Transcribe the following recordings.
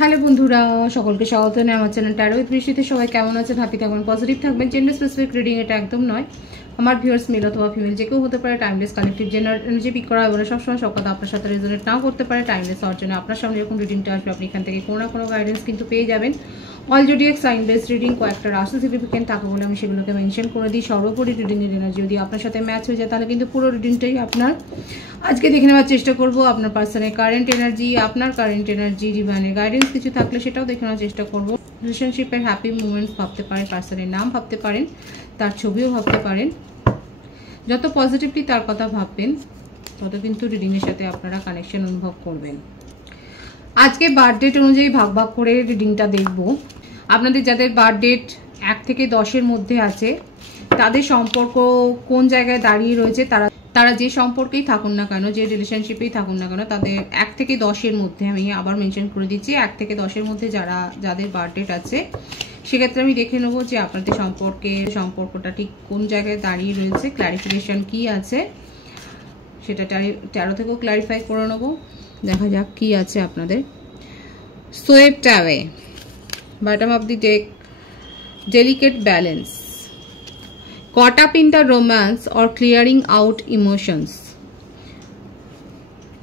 Hello বন্ধুরা, সকলকে স্বাগত জানাই আমার চ্যানেল ট্যারো উইথ বৃষ্টিতে। সবাই কেমন আছেন? হ্যাপি থাকবেন, পজিটিভ থাকবেন। জেন্ডার স্পেসিফিক রিডিং এটা একদম নয়। আমার ভিউয়ার্স মেল অথবা ফিমেল যে কেউ হতে পারে। টাইমলেস কালেক্টিভ জেনার এনার্জি পিক করা এবং সবসময় সব কথা আপনার সাথে রেজোনেট নাও করতে পারে। টাইমলেস হওয়ার জন্য আপনার সামনে যখন রিডিংটা আসবে আপনি এখান থেকে কোনো না কোনো গাইডেন্স কিন্তু পেয়ে যাবেন। All zodiac sign based reading কয়েকটা রাশি সিগনিফিকেন্ট থাকে বলে আমি সেগুলোকে মেনশন করে দিই। সর্বোপরি রিডিংয়ের এনার্জি যদি আপনার সাথে ম্যাচ হয়ে যায় তাহলে কিন্তু পুরো রিডিংটাই আপনার। আজকে দেখে নেওয়ার চেষ্টা করব আপনার পার্সনের কারেন্ট এনার্জি, আপনার কারেন্ট এনার্জি, ডিভাইনের গাইডেন্স কিছু থাকলে সেটাও দেখে নেওয়ার চেষ্টা করব। রিলেশনশিপের হ্যাপি মুভমেন্টস ভাবতে পারেন, পার্সনের নাম ভাবতে পারেন, তার ছবিও ভাবতে পারেন। যত পজিটিভলি তার কথা ভাববেন তত কিন্তু রিডিংয়ের সাথে আপনারা কানেকশন অনুভব করবেন। আজকে বার্থ ডেট অনুযায়ী ভাগ ভাগ করে রিডিংটা দেখব। আপনাদের যাদের বার্থ ডেট 1 থেকে 10-এর মধ্যে আছে তাদের সম্পর্ক কোন জায়গায় দাঁড়িয়ে রয়েছে, তারা যে সম্পর্কেই থাকুন না কেন, যে রিলেশনশিপেই থাকুন না কেন, তাদের 1 থেকে 10-এর মধ্যে, আমি আবার মেনশন করে দিচ্ছি 1 থেকে 10-এর মধ্যে যাদের বার্থ ডেট আছে সেক্ষেত্রে আমি দেখে নেবো যে আপনাদের সম্পর্কটা ঠিক কোন জায়গায় দাঁড়িয়ে রয়েছে, ক্ল্যারিফিকেশন কি আছে সেটা ট্যারো থেকেও ক্ল্যারিফাই করে নেবো। দেখা যাক কি আছে আপনাদের। Swept away, bottom of the deck, delicate balance, caught up in the romance or clearing out emotions,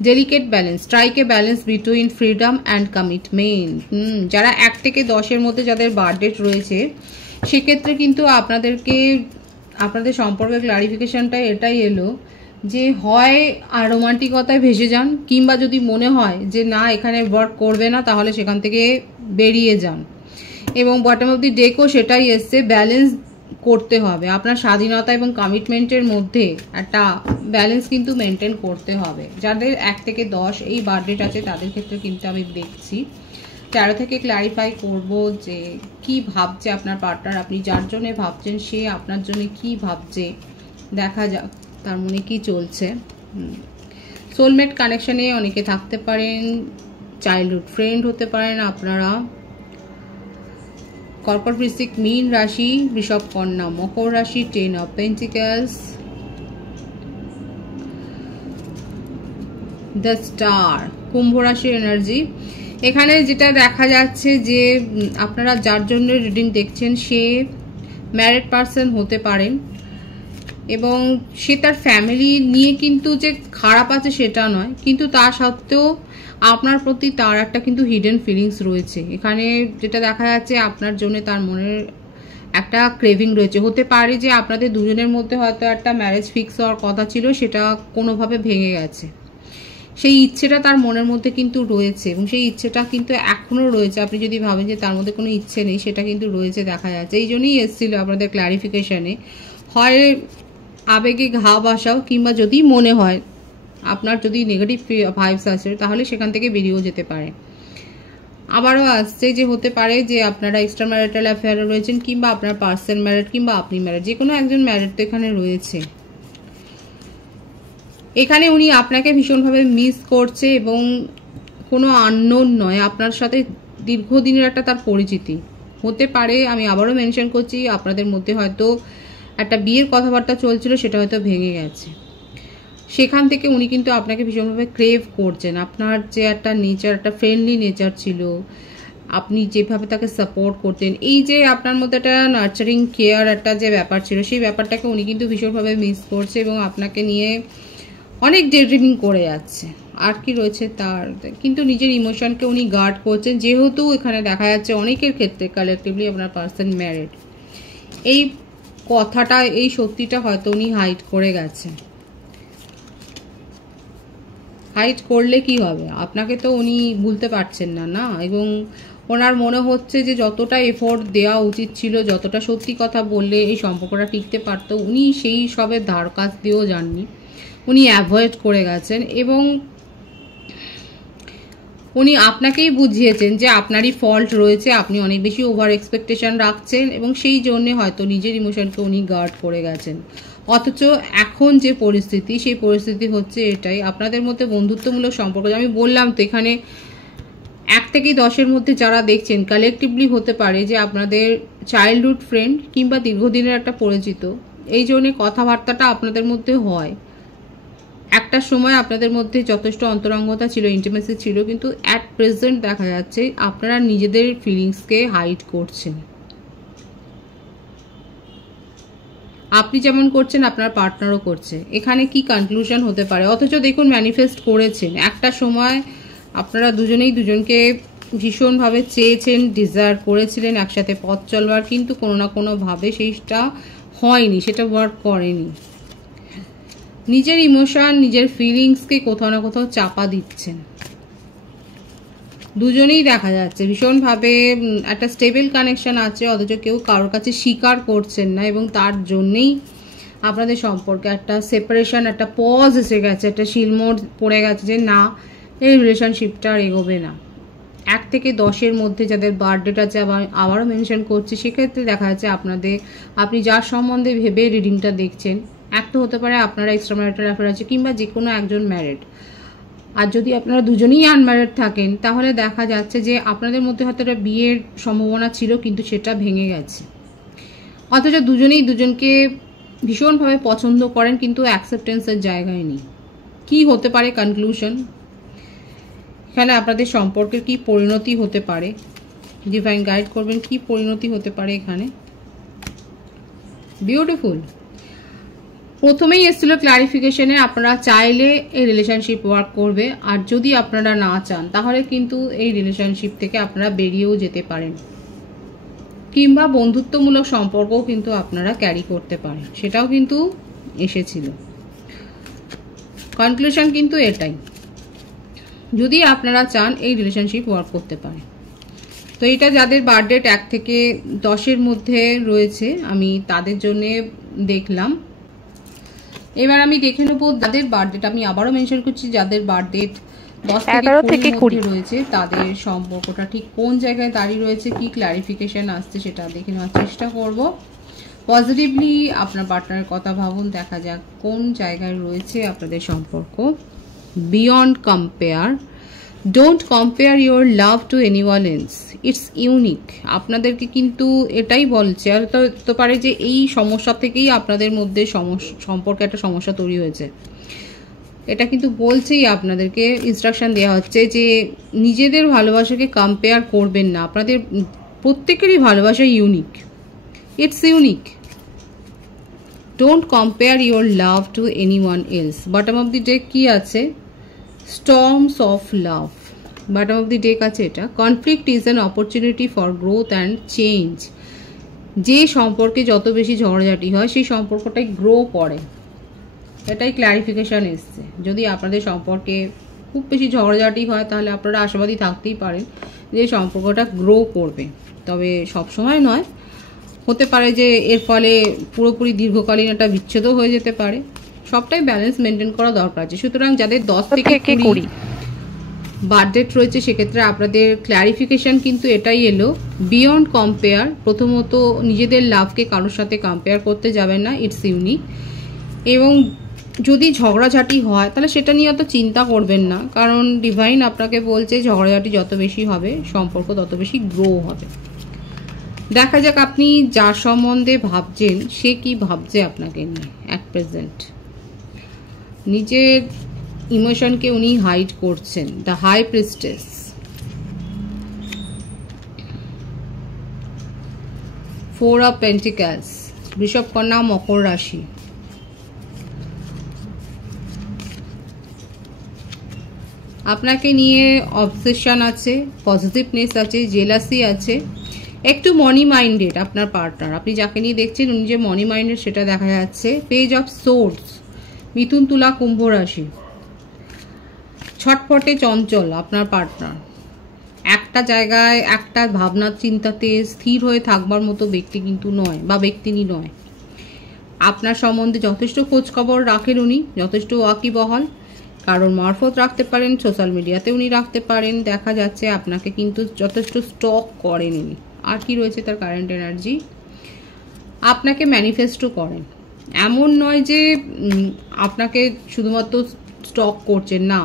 delicate balance, strike a balance between freedom and commitment। যারা 1 থেকে 10-এর মধ্যে যাদের বার্থ ডেট রয়েছে সেক্ষেত্রে কিন্তু আপনাদের সম্পর্কের ক্লারিফিকেশনটা এটাই এলো যে হয় আর রোমান্টিকতায় ভেসে যান, কিংবা যদি মনে হয় যে না এখানে ওয়ার্ক করবে না তাহলে সেখান থেকে বেরিয়ে যান। এবং বটম অফ দি ডেকও সেটাই এসছে, ব্যালেন্স করতে হবে। আপনার স্বাধীনতা এবং কমিটমেন্টের মধ্যে একটা ব্যালেন্স কিন্তু মেনটেন করতে হবে। যাদের 1 থেকে 10 এই বার্থ ডেট আছে তাদের ক্ষেত্রে কিন্তু আমি দেখছি ট্যারো থেকে ক্ল্যারিফাই করব যে কি ভাবছে আপনার পার্টনার, আপনি যার জন্য ভাবছেন সে আপনার জন্য কি ভাবছে, দেখা যাক তার মনে কি চলছে। সোলমেট কানেকশনে অনেকে থাকতে পারেন, চাইল্ডহুড ফ্রেন্ড হতে পারেন আপনারা। কর্কট, বৃশ্চিক, মীন রাশি, বৃষভ, কন্যা, মকর রাশি, 10 অফ পেন্টিকলস, দ্য স্টার, কুম্ভ রাশির এনার্জি। এখানে যেটা দেখা যাচ্ছে যে আপনারা যার জন্য রিডিং দেখছেন সে ম্যারিড পারসন হতে পারেন এবং সে তার ফ্যামিলি নিয়ে কিন্তু যে খারাপ আছে সেটা নয়, কিন্তু তা সত্ত্বেও আপনার প্রতি তার একটা কিন্তু হিডেন ফিলিংস রয়েছে। এখানে যেটা দেখা যাচ্ছে আপনার জন্য তার মনের একটা ক্রেভিং রয়েছে। হতে পারে যে আপনাদের দুজনের মধ্যে হয়তো একটা ম্যারেজ ফিক্স হওয়ার কথা ছিল, সেটা কোনোভাবে ভেঙে গেছে। সেই ইচ্ছেটা তার মনের মধ্যে কিন্তু রয়েছে এবং সেই ইচ্ছেটা কিন্তু এখনও রয়েছে। আপনি যদি ভাবেন যে তার মধ্যে কোনো ইচ্ছে নেই, সেটা কিন্তু রয়েছে দেখা যাচ্ছে। এই জন্যই এসেছিল আপনাদের ক্ল্যারিফিকেশানে, হয় আবেগে ঘা বাসাও, কিংবা যদি মনে হয় আপনার যদি নেগেটিভ ভাইবস আসে তাহলে সেখান থেকে বেরিয়েও যেতে পারে। আবারও আসছে যে হতে পারে যে আপনারা এক্সট্রা ম্যারিটাল অ্যাফেয়ারে রয়েছেন, কিংবা আপনার পার্সন ম্যারিড, কিংবা আপনি ম্যারিড, যে কোনো একজন ম্যারিড তো এখানে রয়েছে। এখানে উনি আপনাকে ভীষণভাবে মিস করছে এবং কোনো আননোন নয়, আপনার সাথে দীর্ঘদিনের একটা তার পরিচিতি হতে পারে। আমি আবারও মেনশন করছি আপনাদের মধ্যে হয়তো একটা বিয়ের কথাবার্তা চলছিল, সেটা হয়তো ভেঙে গেছে। সেখান থেকে উনি কিন্তু আপনাকে ভীষণভাবে ক্রেভ করছেন। আপনার যে একটা নেচার, একটা ফ্রেন্ডলি নেচার ছিল, আপনি যেভাবে তাকে সাপোর্ট করতেন, এই যে আপনার মধ্যে একটা নার্চারিং কেয়ার একটা যে ব্যাপার ছিল, সেই ব্যাপারটাকে উনি কিন্তু ভীষণভাবে মিস করছে এবং আপনাকে নিয়ে অনেক ডে ড্রিমিং করে যাচ্ছে। আর কি রয়েছে তার, কিন্তু নিজের ইমোশনকে উনি গার্ড করছেন। যেহেতু এখানে দেখা যাচ্ছে অনেকের ক্ষেত্রে কালেকটিভলি আপনার পার্সন ম্যারিড, এই কথাটা, এই সত্যিটা হয়তো উনি হাইড করে গেছে। হাইড করলে কি হবে, আপনাকে তো উনি ভুলতে পারছেন না না, এবং ওনার মনে হচ্ছে যে যতটা এফোর্ট দেওয়া উচিত ছিল, যতটা সত্যি কথা বললে এই সম্পর্কটা টিকতে পারতো, উনি সেই সবের ধার কাছ দিয়েও যাননি, উনি অ্যাভয়েড করে গেছেন। এবং উনি আপনাকেই বুঝিয়েছেন যে আপনারই ফল্ট রয়েছে, আপনি অনেক বেশি ওভার এক্সপেকটেশন রাখছেন এবং সেই জন্যে হয়তো নিজের ইমোশনকে উনি গার্ড করে গেছেন। অথচ এখন যে পরিস্থিতি, সেই পরিস্থিতি হচ্ছে এটাই, আপনাদের মধ্যে বন্ধুত্বমূলক সম্পর্ক, আমি বললাম তো এখানে 1 থেকে 10-এর মধ্যে যারা দেখছেন কালেকটিভলি হতে পারে যে আপনাদের চাইল্ডহুড ফ্রেন্ড কিংবা দীর্ঘদিনের একটা পরিচিত। এই জন্যে কথাবার্তাটা আপনাদের মধ্যে হয়, একটা সময় আপনাদের মধ্যে যথেষ্ট অন্তরঙ্গতা ছিল, ইন্টিমেসি ছিল, কিন্তু অ্যাট প্রেজেন্ট দেখা যাচ্ছে আপনারা নিজেদের ফিলিংসকে হাইড করছেন। আপনি যেমন করছেন আপনার পার্টনারও করছে। এখানে কি কনক্লুশন হতে পারে? অথচ দেখুন ম্যানিফেস্ট করেছেন, একটা সময় আপনারা দুজনেই দুজনকে ভীষণভাবে চেয়েছেন, ডিজায়ার করেছিলেন একসাথে পথ চলবার, কিন্তু কোনো না কোনোভাবে সেইটা হয়নি, সেটা ওয়ার্ক করেনি। নিজের ইমোশন, নিজের ফিলিংসকে কোথাও না কোথাও চাপা দিচ্ছেন। দুজনেই দেখা যাচ্ছে ভীষণভাবে একটা স্টেবল কানেকশন আছে, অথচ কেউ কারোর কাছে স্বীকার করছেন না, এবং তার জন্যেই আপনাদের সম্পর্কে একটা সেপারেশন, একটা পজ এসে গেছে, একটা শিলমোড় পড়ে গেছে যে না, এই রিলেশনশিপটা আর এগোবে না। 1 থেকে 10-এর মধ্যে যাদের বার্থডেটা আছে, আবারও মেনশন করছি, সেক্ষেত্রে দেখা যাচ্ছে আপনি যার সম্বন্ধে ভেবে রিডিংটা দেখছেন, এক তো হতে পারে আপনারা এক্সট্রা ম্যারিটাল অ্যাফেয়ার আছে, কিংবা যে কোনো একজন ম্যারিড। আর যদি আপনারা দুজনেই আনম্যারিড থাকেন, তাহলে দেখা যাচ্ছে যে আপনাদের মধ্যে হয়তো একটা বিয়ের সম্ভাবনা ছিল, কিন্তু সেটা ভেঙে গেছে। অথচ দুজনেই দুজনকে ভীষণভাবে পছন্দ করেন, কিন্তু অ্যাকসেপ্টেন্সের জায়গায় নেই। কি হতে পারে কনক্লুশন? এখানে আপনাদের সম্পর্কের কি পরিণতি হতে পারে? ডিভাইন গাইড করবেন, কি পরিণতি হতে পারে এখানে। বিউটিফুল। প্রথমেই এসেছিল ক্লারিফিকেশনে আপনারা চাইলে এই রিলেশনশিপ ওয়ার্ক করবে, আর যদি আপনারা না চান তাহলে কিন্তু এই রিলেশনশিপ থেকে আপনারা বেরিয়েও যেতে পারেন, কিংবা বন্ধুত্বমূলক সম্পর্কও কিন্তু আপনারা ক্যারি করতে পারেন, সেটাও কিন্তু এসেছিল। কনক্লুশন কিন্তু এটাই, যদি আপনারা চান এই রিলেশনশিপ ওয়ার্ক করতে পারে। তো এটা যাদের বার্থডেট 1 থেকে 10-এর মধ্যে রয়েছে, আমি তাদের জন্য দেখলাম। এবার আমি দেখে নেব যাদের বার্থডেট, আমি আবারও মেনশন করছি, যাদের বার্থডেট 10 থেকে 20 রয়েছে, তাদের সম্পর্কটা ঠিক কোন জায়গায় দাঁড়িয়ে রয়েছে, কি ক্লারিফিকেশন আসছে সেটা দেখে নেওয়ার চেষ্টা করব। পজিটিভলি আপনার পার্টনারের কথা ভাবুন, দেখা যাক কোন জায়গায় রয়েছে আপনাদের সম্পর্ক। Beyond compare, don't compare your love to anyone else, it's unique. আপনাদেরকে কিন্তু এটাই বলছে, আর হতে পারে যে এই সমস্যা থেকেই আপনাদের মধ্যে সম্পর্কে একটা সমস্যা তৈরি হয়েছে। এটা কিন্তু বলছেই, আপনাদেরকে ইনস্ট্রাকশন দেওয়া হচ্ছে যে নিজেদের ভালোবাসাকে কম্পেয়ার করবেন না, আপনাদের প্রত্যেকেরই ভালোবাসা unique, it's unique. Don't compare your love to anyone else. Bottom of the day কি আছে? Storms of love. Bottom of the deck আছে এটা। Conflict is an opportunity for growth and change. যে সম্পর্কে যত বেশি ঝগড়াঝাটি হয়, সেই সম্পর্কটাই গ্রো করে, এটাই ক্ল্যারিফিকেশন এসছে। যদি আপনাদের সম্পর্কে খুব বেশি ঝগড়াঝাটি হয়, তাহলে আপনারা আশাবাদী থাকতেই পারেন যে সম্পর্কটা গ্রো করবে, তবে সবসময় নয়। হতে পারে যে এর ফলে পুরোপুরি দীর্ঘকালীন একটা বিচ্ছেদও হয়ে যেতে পারে। সবটাই ব্যালেন্স মেনটেন করা দরকার আছে। সুতরাং যাদের 10 থেকে 20 বার্থডেট রয়েছে, সেক্ষেত্রে আপনাদের ক্ল্যারিফিকেশন কিন্তু এটাই এলো, বিয়ন্ড কম্পেয়ার। প্রথমত নিজেদের লাভকে কারোর সাথে কম্পেয়ার করতে যাবেন না, ইটস ইউনিক। এবং যদি ঝগড়াঝাটি হয়, তাহলে সেটা নিয়ে অত চিন্তা করবেন না, কারণ ডিভাইন আপনাকে বলছে ঝগড়াঝাটি যত বেশি হবে, সম্পর্ক তত বেশি গ্রো হবে। দেখা যাক আপনি যার সম্বন্ধে ভাবছেন সে কি ভাবছে আপনাকে নিয়ে অ্যাট প্রেজেন্ট। নিজের ইমোশনকে উনি হাইড করছেন। The high priestess, four of pentacles, বৃষভ, কন্যা, মকর রাশি। আপনাকে নিয়ে অবসেশন আছে, পজিটিভনেস আছে, জেলাসি আছে, একটু মানি মাইন্ডেড আপনার পার্টনার। আপনি যাকে নিয়ে দেখছেন উনি যে মানি মাইন্ডেড সেটা দেখা যাচ্ছে। পেজ অফ সোর্স, মিথুন, তুলা, কুম্ভ রাশি। ছটফটে চঞ্চল আপনার পার্টনার, একটা জায়গায় একটা ভাবনা চিন্তাতে স্থির হয়ে থাকবার মতো ব্যক্তি কিন্তু নয়, বা ব্যক্তিনি নয়। আপনার সম্বন্ধে যথেষ্ট খোঁজখবর রাখেন উনি, যথেষ্ট ওয়াকিবহাল, কারণ মারফত রাখতে পারেন, সোশ্যাল মিডিয়াতে উনি রাখতে পারেন। দেখা যাচ্ছে আপনাকে কিন্তু যথেষ্ট স্টক করেন উনি। আর কি রয়েছে তার কারেন্ট এনার্জি? আপনাকে ম্যানিফেস্টও করেন। এমন নয় যে আপনাকে শুধুমাত্র স্টক করছেন, না,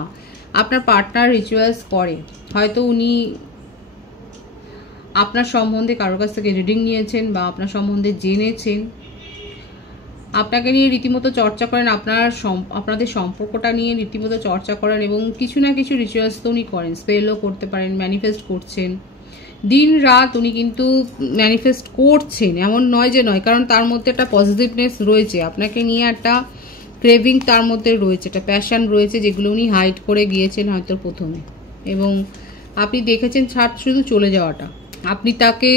আপনার পার্টনার রিচুয়ালস করে। হয়তো উনি আপনার সম্বন্ধে কারোর কাছ থেকে রিডিং নিয়েছেন, বা আপনার সম্বন্ধে জেনেছেন, আপনাকে নিয়ে রীতিমতো চর্চা করেন, আপনাদের সম্পর্কটা নিয়ে রীতিমতো চর্চা করেন এবং কিছু না কিছু রিচুয়ালস তো উনি করেন, স্পেলও করতে পারেন, ম্যানিফেস্ট করছেন দিন রাত উনি কিন্তু ম্যানিফেস্ট করছেন, এমন নয় যে নয়, কারণ তার মধ্যে একটা পজিটিভনেস রয়েছে, আপনাকে নিয়ে একটা ক্রেভিং তার মধ্যে রয়েছে, একটা প্যাশন রয়েছে, যেগুলো উনি হাইড করে গিয়েছেন হয়তো প্রথমে, এবং আপনি দেখেছেন শুধু চলে যাওয়াটা, আপনি তাকে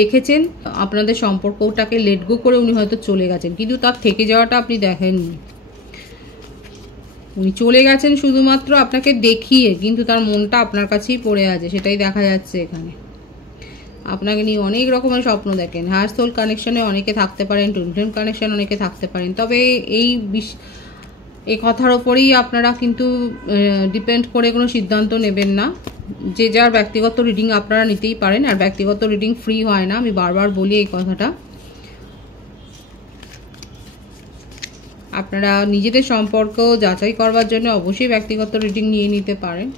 দেখেছেন, আপনাদের সম্পর্কটাকে লেট গো করে উনি হয়তো চলে গেছেন, কিন্তু তার থেকে যাওয়াটা আপনি দেখেননি। উনি চলে গেছেন শুধুমাত্র আপনাকে দেখিয়ে, কিন্তু তার মনটা আপনার কাছেই পড়ে আছে, সেটাই দেখা যাচ্ছে এখানে। আপনাকে নিয়ে অনেক রকমের স্বপ্ন দেখেন, হায়ার সোল কানেকশনে অনেকে থাকতে পারেন, টুইন ফ্লেম কানেকশন অনেকে থাকতে পারেন, তবে এই কথার ওপরেই আপনারা কিন্তু ডিপেন্ড করে কোনো সিদ্ধান্ত নেবেন না। যে যার ব্যক্তিগত রিডিং আপনারা নিতেই পারেন, আর ব্যক্তিগত রিডিং ফ্রি হয় না, আমি বারবার বলি এই কথাটা। আপনারা নিজেদের সম্পর্ক যাচাই করবার জন্য অবশ্যই ব্যক্তিগত রিডিং নিয়ে নিতে পারেন।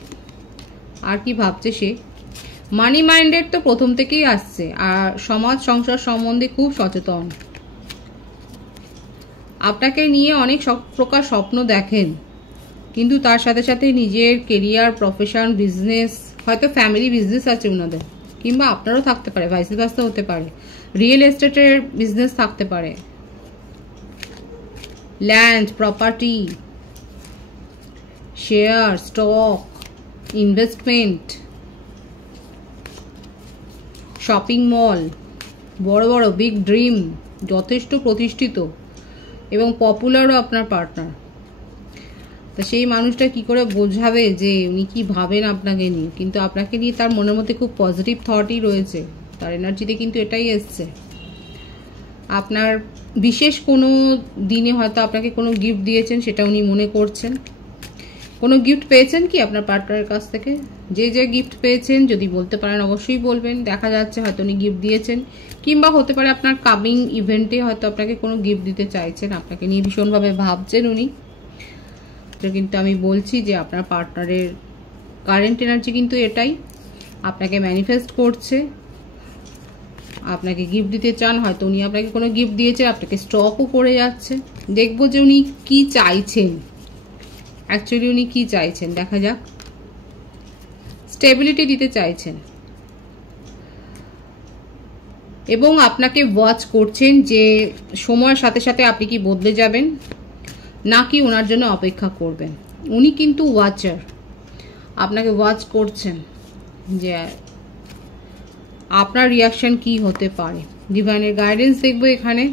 আর কি ভাবছে সে, মানি মাইন্ডেড তো প্রথম থেকেই আসছে, আর সমাজ সংসার সম্বন্ধে খুব সচেতন, আপনাকে নিয়ে অনেক প্রকার স্বপ্ন দেখেন, কিন্তু তার সাথে সাথে নিজের কেরিয়ার, প্রফেশন, বিজনেস, হয়তো ফ্যামিলি বিজনেস আছে ওনাদের, কিংবা আপনারও থাকতে পারে, ভাইস ভার্সা হতে পারে, রিয়েল এস্টেটের বিজনেস থাকতে পারে, land, property, share, stock, investment, shopping mall, বড় বড় বিগ ড্রিম, যথেষ্ট প্রতিষ্ঠিত এবং পপুলারও আপনার পার্টনার। তা সেই মানুষটা কি করে বোঝাবে যে উনি কি ভাবেন আপনাকে নিয়ে, কিন্তু আপনাকে নিয়ে তার মনের মধ্যে খুব পজিটিভ থটই রয়েছে, তার এনার্জিতে কিন্তু এটাই এসছে। আপনার বিশেষ কোনো দিনে হয়তো আপনাকে কোনো গিফট দিয়েছেন, সেটা উনি মনে করছেন। কোনো গিফট পেয়েছেন কি আপনার পার্টনারের কাছ থেকে? যে গিফট পেয়েছেন যদি বলতে পারেন অবশ্যই বলবেন। দেখা যাচ্ছে হয়তো উনি গিফট দিয়েছেন, কিংবা হতে পারে আপনার কামিং ইভেন্টে হয়তো আপনাকে কোনো গিফট দিতে চাইছেন, আপনাকে নিয়ে ভীষণভাবে ভাবছেন উনি। তো কিন্তু আমি বলছি যে আপনার পার্টনারের কারেন্ট এনার্জি কিন্তু এটাই, আপনাকে ম্যানিফেস্ট করছে, আপনাকে গিফট দিতে চান, হয়তো উনি আপনাকে কোনো গিফট দিয়েছেন, আপনাকে স্টকও করে যাচ্ছে। দেখবো যে উনি কি চাইছেন, অ্যাকচুয়ালি উনি কি চাইছেন, দেখা যাক। স্টেবিলিটি দিতে চাইছেন এবং আপনাকে ওয়াচ করছেন যে সময়ের সাথে সাথে আপনি কি বদলে যাবেন নাকি ওনার জন্য অপেক্ষা করবেন। উনি কিন্তু ওয়াচার, আপনাকে ওয়াচ করছেন যে আপনার রিয়াকশন কি হতে পারে। ডিভাইনের গাইডেন্স দেখবো এখানে,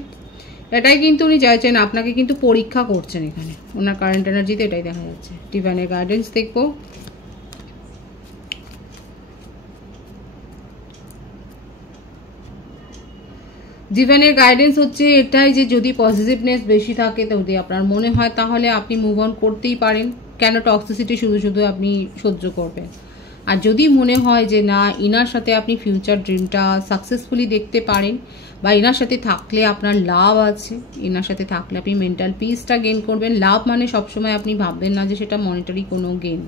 এটাই কিন্তু উনি চাইছেন, আপনাকে কিন্তু পরীক্ষা করছেন এখানে, ওনার কারেন্ট এনার্জিতে এটাই দেখা যাচ্ছে। ডিভাইনের গাইডেন্স দেখবো, ডিভাইনের গাইডেন্স হচ্ছে এটাই যে যদি পজিটিভনেস বেশি থাকে, যদি আপনার মনে হয় তাহলে আপনি মুভ অন করতেই পারেন, কেন টক্সিসিটি শুধু শুধু আপনি সহ্য করবেন। আর যদি মনে হয় যে না, ইনার সাথে আপনি ফিউচার ড্রিমটা সাকসেসফুলি দেখতে পারেন, বা ইনার সাথে থাকলে আপনার লাভ আছে, ইনার সাথে থাকলে আপনি মেন্টাল পিসটা গেইন করবেন। লাভ মানে সবসময় আপনি ভাববেন না যে সেটা মনিটারি কোনো গেইন।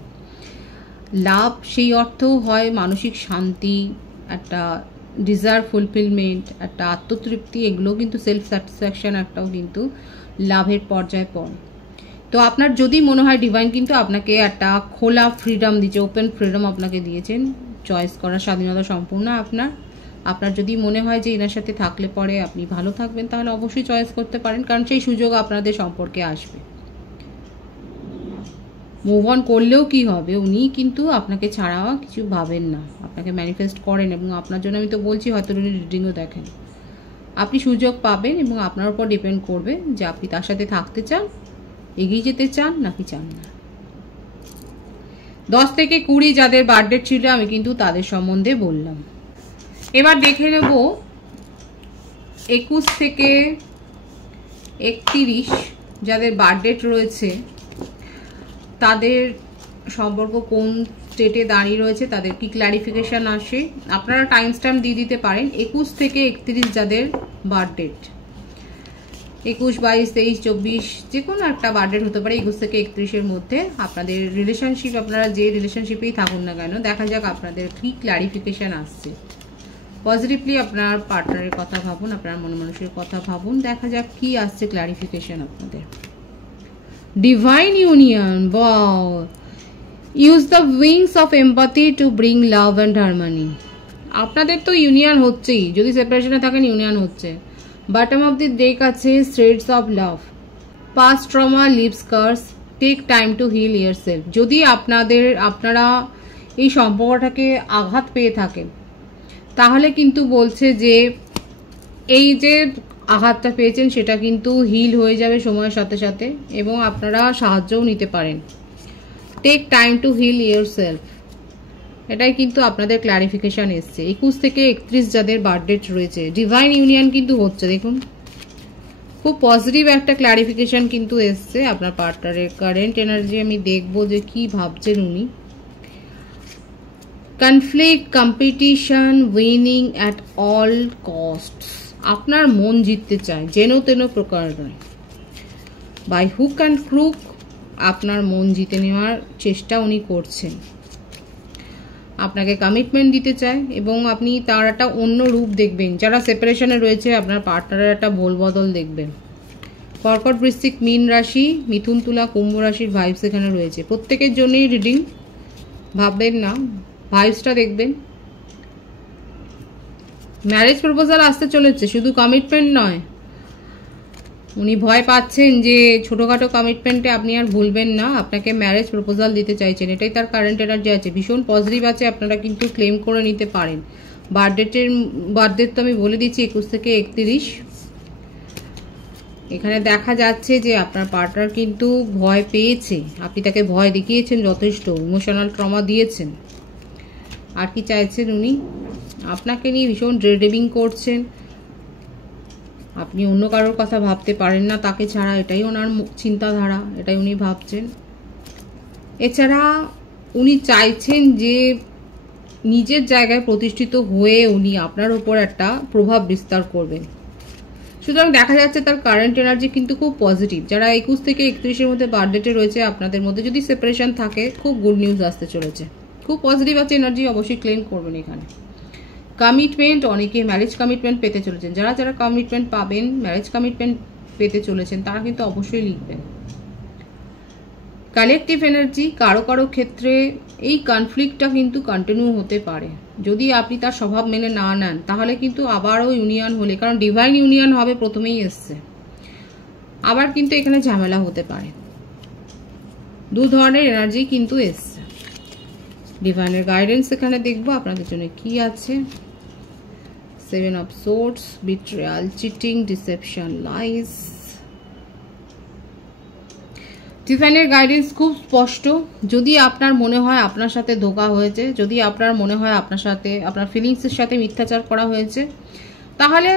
লাভ সেই অর্থেও হয় মানসিক শান্তি, একটা ডিজায়ার ফুলফিলমেন্ট, একটা আত্মতৃপ্তি, এগুলো কিন্তু সেলফ স্যাটিসফ্যাকশন একটাও কিন্তু লাভের পর্যায়ে পড়ে। তো আপনার যদি মনে হয় ডিভাইন কিন্তু আপনাকে একটা খোলা ফ্রিডম দিয়েছে, ওপেন ফ্রিডম আপনাকে দিয়েছেন, চয়েস করার স্বাধীনতা সম্পূর্ণ আপনার যদি মনে হয় যে এনার সাথে থাকলে পরে আপনি ভালো থাকবেন, তাহলে অবশ্যই চয়েস করতে পারেন, কারণ সেই সুযোগ আপনাদের সম্পর্কে আসবে। মুভ অন করলেও কি হবে, উনি কিন্তু আপনাকে ছাড়া কিছু ভাবেন না, আপনাকে ম্যানিফেস্ট করেন, এবং আপনার জন্য আমি তো বলছি হয়তো উনি রিডিংও দেখেন। আপনি সুযোগ পাবেন এবং আপনার উপর ডিপেন্ড করবে যে আপনি তার সাথে থাকতে চান, এগিয়ে যেতে চান নাকি চান না। 10 থেকে 20 যাদের বার্থডে ছিল আমি কিন্তু তাদের সম্বন্ধে বললাম। এবার দেখে নেব 21 থেকে 31 যাদের বার্থডে রয়েছে তাদের সম্পর্ক কোন স্টেটে দাঁড়িয়ে রয়েছে, তাদের কি ক্লারিফিকেশন আসে। আপনারা টাইম স্ট্যাম্প দিয়ে দিতে পারেন। 21 থেকে 31 যাদের বার্থডে, 21, 22, 23, 24 যে কোনো একটা বার্থডে হতে পারে, 21 থেকে 31-এর মধ্যে আপনাদের রিলেশনশিপ, আপনারা যে রিলেশনশিপেই থাকুন না কেন, দেখা যাক আপনাদের কি ক্লারিফিকেশন আসছে। পজিটিভলি আপনার পার্টনারের কথা ভাবুন, আপনার মন মানুষের কথা ভাবুন। দেখা যাক কি আসছে ক্লারিফিকেশন আপনাদের। Divine union, wow. Use the wings of empathy to bring love and harmony. আপনাদের তো ইউনিয়ন হচ্ছেই, যদি সেপারেশনে থাকেন ইউনিয়ন হচ্ছে। বটম অফ দি ডেক আছে threads of love, past trauma leaves scars, take time to heal yourself. যদি আপনারা এই সম্পর্কটাকে আঘাত পেয়ে থাকেন তাহলে কিন্তু বলছে যে এই যে আঘাতটা পেয়েছেন সেটা কিন্তু হিল হয়ে যাবে সময়ের সাথে সাথে, এবং আপনারা সাহায্যও নিতে পারেন। Take time to heal yourself, এটাই কিন্তু আপনাদের ক্লারিফিকেশন এসছে। 21 থেকে 31 যাদের বার্থডেট রয়েছে, ডিভাইন ইউনিয়ন কিন্তু হচ্ছে। দেখুন খুব পজিটিভ একটা ক্লারিফিকেশন কিন্তু এসছে আপনার পার্টনারের কারেন্ট এনার্জি। আমি দেখবো যে কি ভাবছেন উনি। Conflict, competition, winning at all cost. আপনার মন জিততে চায়, যেন তেন প্রকার নয়। বাই হুক অ্যান্ড ক্রুক আপনার মন জিতে নেওয়ার চেষ্টা উনি করছেন। আপনাকে কমিটমেন্ট দিতে চায় এবং আপনি তার একটা অন্য রূপ দেখবেন। যারা সেপারেশনে রয়েছে আপনার পার্টনারের একটা ভোল বদল দেখবেন। কর্কট, বৃশ্চিক, মীন রাশি, মিথুন, তুলা, কুম্ভ রাশির ভাইবস এখানে রয়েছে। প্রত্যেকের জন্যই রিডিং, ভাববেন না, ভাইবসটা দেখবেন। ম্যারেজ প্রপোজাল আসতে চলেছে, শুধু কমিটমেন্ট নয়। উনি ভয় পাচ্ছেন যে ছোটোখাটো কমিটমেন্টে আপনি আর ভুলবেন না, আপনাকে ম্যারেজ প্রপোজাল দিতে চাইছেন। এটাই তার কারেন্ট এনার্জি আছে, ভীষণ পজিটিভ আছে। আপনারা কিন্তু ক্লেম করে নিতে পারেন। বার্থডেট তো আমি বলে দিচ্ছি 21 থেকে 31। এখানে দেখা যাচ্ছে যে আপনার পার্টনার কিন্তু ভয় পেয়েছে, আপনি তাকে ভয় দেখিয়েছেন যথেষ্ট, ইমোশনাল ট্রমা দিয়েছেন। আর কি চাইছেন উনি? আপনাকে নিয়ে ভীষণ ড্রেডিং করছেন। আপনি অন্য কারোর কথা ভাবতে পারেন না তাকে ছাড়া, এটাই ওনার চিন্তাধারা, এটাই উনি ভাবছেন। এছাড়া উনি চাইছেন যে নিজের জায়গায় প্রতিষ্ঠিত হয়ে উনি আপনার উপর একটা প্রভাব বিস্তার করবেন। সুতরাং দেখা যাচ্ছে তার কারেন্ট এনার্জি কিন্তু খুব পজিটিভ। যারা 21 থেকে 31-এর মধ্যে বার্থডেটে রয়েছে আপনাদের মধ্যে যদি সেপারেশন থাকে, খুব গুড নিউজ আসতে চলেছে। খুব পজিটিভ আছে এনার্জি, অবশ্যই ক্লেম করবেন এখানে। কমিটমেন্ট, অনেকে ম্যারেজ কমিটমেন্ট পেতে চলেছেন। যারা যারা কমিটমেন্ট পাবেন, ম্যারেজ কমিটমেন্ট পেতে চলেছেন, তারা কিন্তু অবশ্যই লিখবেন। কালেকটিভ এনার্জি, কারো কারো ক্ষেত্রে এই কনফ্লিক্টটা কিন্তু কন্টিনিউ হতে পারে। যদি আপনি তার স্বভাব মেনে না নেন তাহলে কিন্তু আবারও ইউনিয়ন হলে, কারণ ডিভাইন ইউনিয়ন হবে প্রথমেই এসছে, আবার কিন্তু এখানে ঝামেলা হতে পারে। দু ধরনের এনার্জি কিন্তু এসছে। ডিভাইনের গাইডেন্স এখানে দেখবো আপনাদের জন্য কি আছে। 7 of Swords, betrayal, cheating, deception, lies. ডিভাইনের গাইডেন্স খুব স্পষ্ট। যদি আপনার মনে হয় আপনার সাথে ধোঁকা হয়েছে, যদি আপনার মনে হয় আপনার সাথে, আপনার ফিলিংসের সাথে মিথ্যাচার করা হয়েছে, তাহলে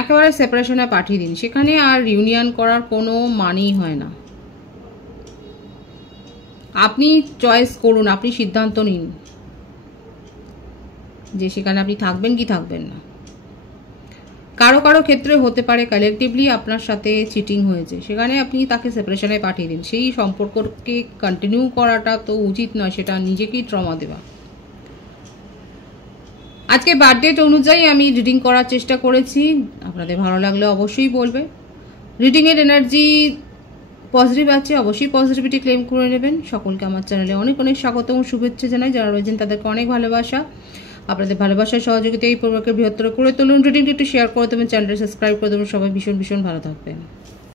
একেবারে সেপারেশনে পাঠিয়ে দিন। সেখানে আর ইউনিয়ন করার কোনো মানেই হয় না। আপনি চয়েস করুন, আপনি সিদ্ধান্ত নিন যে সেখানে আপনি থাকবেন কি থাকবেন না। কারো কারো ক্ষেত্রে হতে পারে কালেকটিভলি আপনার সাথে চিটিং হয়েছে, সেখানে আপনি তাকে সেপারেশনে পাঠিয়ে দিন। সেই সম্পর্ককে কন্টিনিউ করাটা তো উচিত নয়, সেটা নিজেকেই ট্রমা দেওয়া। আজকে বার্থডেট অনুযায়ী আমি রিডিং করার চেষ্টা করেছি, আপনাদের ভালো লাগলে অবশ্যই বলবে। রিডিংয়ের এনার্জি পজিটিভ আছে, অবশ্যই পজিটিভিটি ক্লেম করে নেবেন। সকলকে আমার চ্যানেলে অনেক অনেক স্বাগত এবং শুভেচ্ছা জানাই। যারা রয়েছেন তাদেরকে অনেক ভালোবাসা। আপনাদের ভালোবাসার সহযোগিতা এই পরিবারকে বৃহত্তর করে তুলুন। রিডিংটি একটু শেয়ার করে দেবেন, চ্যানেলটি সাবস্ক্রাইব করে দেবেন। সবাই ভীষণ ভীষণ ভালো থাকবেন।